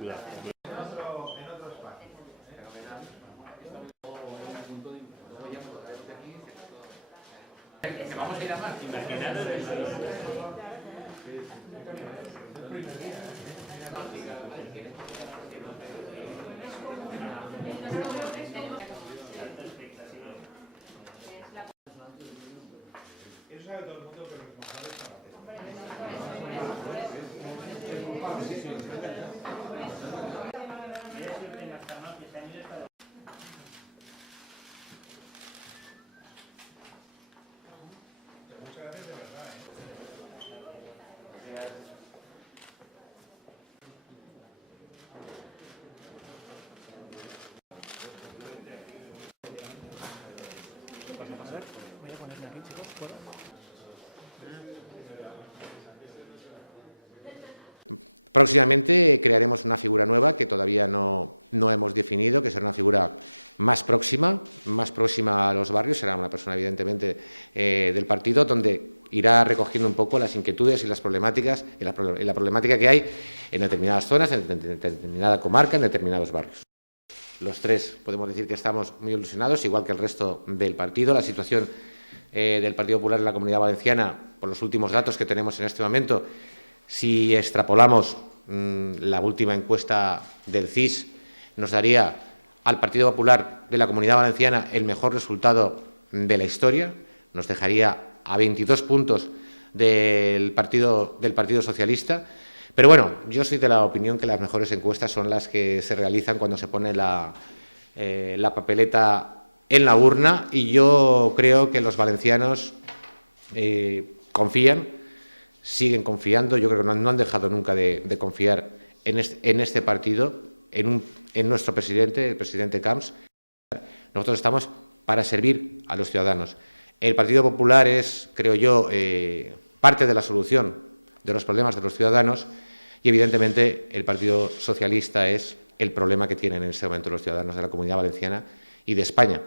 Vamos a ir a más. Imaginaros eso. Eso sabe todo el mundo, pero el responsable es para muchas gracias de verdad, Voy a ponerme aquí, chicos, ¿puedo? Próximamente crearemos una figura nueva que todavía no hemos definido, que será una figura más próxima a los barrios. Será una persona, evidentemente, del partido, donde irá recogiendo un poco las inquietudes y las problemáticas, y la problemática que hay en determinadas zonas, en determinada comarca, en determinados barrios. Los tres podemos decir que estamos muy ilusionados, igual que el resto del partido. La situación del Partido Popular en la Comunidad Valenciana, por los últimos datos que tenemos en este momento, si extrapolamos la última encuesta del CIS, nos daría al Partido Popular de la Comunidad Valenciana el mejor resultado de la historia, nos dejaría a 22 puntos del Partido Socialista. Pero bueno, yo soy de la opinión que las mejores encuestas son las que se realizan cuando se pone la papeleta en la urna, y yo creo que los valencianos confían, siguen confiando. Yo creo que no han dejado nunca de confiar en este partido, en nuestro presidente, el presidente Camps. Nosotros estamos para servir a los ciudadanos. El Partido Popular es, creo yo, parte de la solución de los problemas de los ciudadanos, y evidentemente el Partido Socialista es el problema que tienen en este momento los ciudadanos de la Comunidad Valenciana y de España.